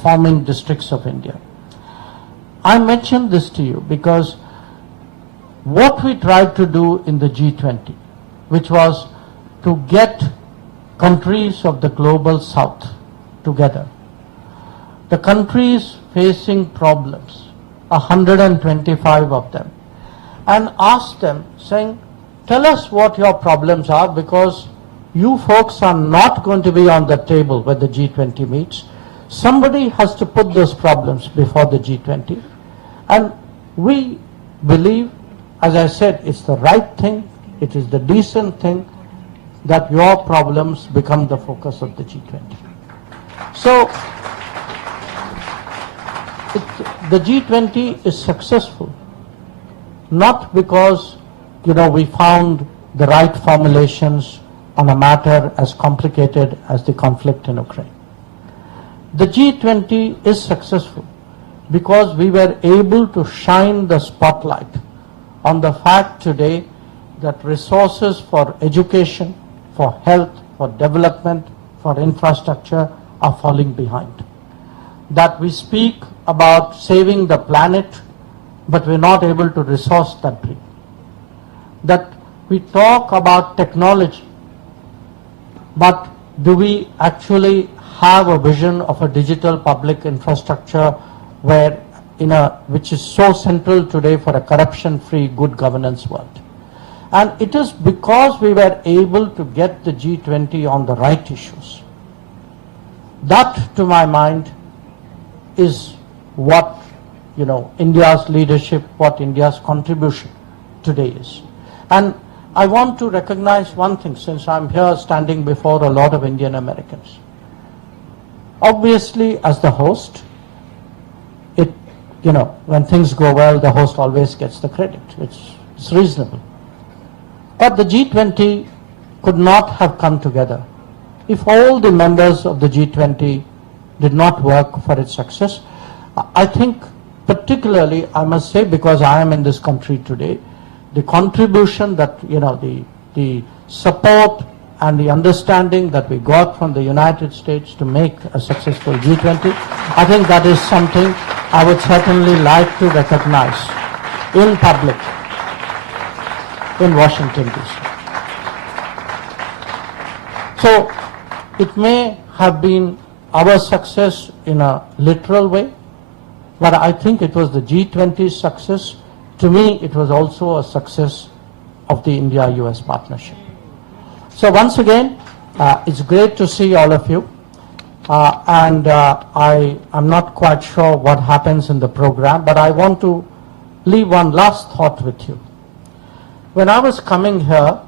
transforming districts of India. I mentioned this to you because what we tried to do in the G20, which was to get countries of the global south together, the countries facing problems, 125 of them, and ask them, saying, tell us what your problems are, because you folks are not going to be on the table when the G20 meets. Somebody has to put those problems before the G20. And we believe, as I said, it's the right thing, it is the decent thing that your problems become the focus of the G20. So, the G20 is successful, not because, we found the right formulations on a matter as complicated as the conflict in Ukraine. The G20 is successful because we were able to shine the spotlight on the fact today that resources for education, for health, for development, for infrastructure are falling behind. That we speak about saving the planet, but we're not able to resource that dream. That we talk about technology, but do we actually have a vision of a digital public infrastructure which is so central today for a corruption-free, good governance world? And it is because we were able to get the G20 on the right issues. That, to my mind, is what, India's leadership, what India's contribution today is. And I want to recognize one thing, since I'm here standing before a lot of Indian Americans. Obviously, as the host, when things go well, the host always gets the credit. It's reasonable. But the G20 could not have come together if all the members of the G20 did not work for its success. I think particularly, I must say, because I am in this country today, the contribution that, the support and the understanding that we got from the United States to make a successful G20, I think that is something I would certainly like to recognize in public in Washington, D.C. So, it may have been our success in a literal way, but I think it was the G20's success. To me, it was also a success of the India-US partnership. So once again, it's great to see all of you. I'm not quite sure what happens in the program, but I want to leave one last thought with you. When I was coming here,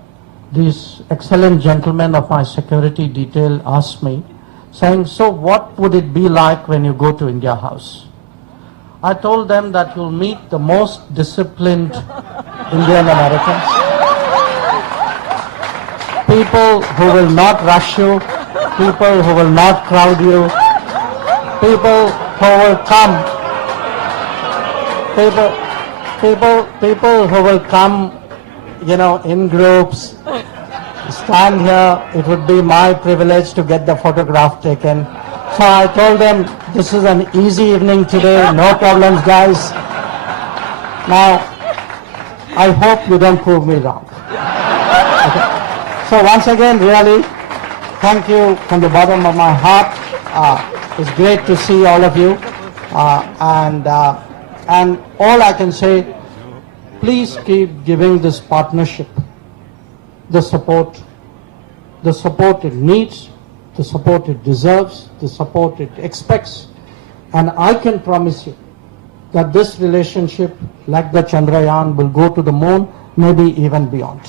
this excellent gentleman of my security detail asked me, saying, so what would it be like when you go to India House? I told them that you'll meet the most disciplined Indian Americans, people who will not rush you, people who will not crowd you, people who will come, people who will come, in groups, stand here. It would be my privilege to get the photograph taken. So I told them, this is an easy evening today, no problems, guys. Now, I hope you don't prove me wrong. Okay. So once again, really, thank you from the bottom of my heart. It's great to see all of you. And all I can say, please keep giving this partnership the support it needs, the support it deserves, the support it expects. And I can promise you that this relationship, like the Chandrayaan, will go to the moon, maybe even beyond.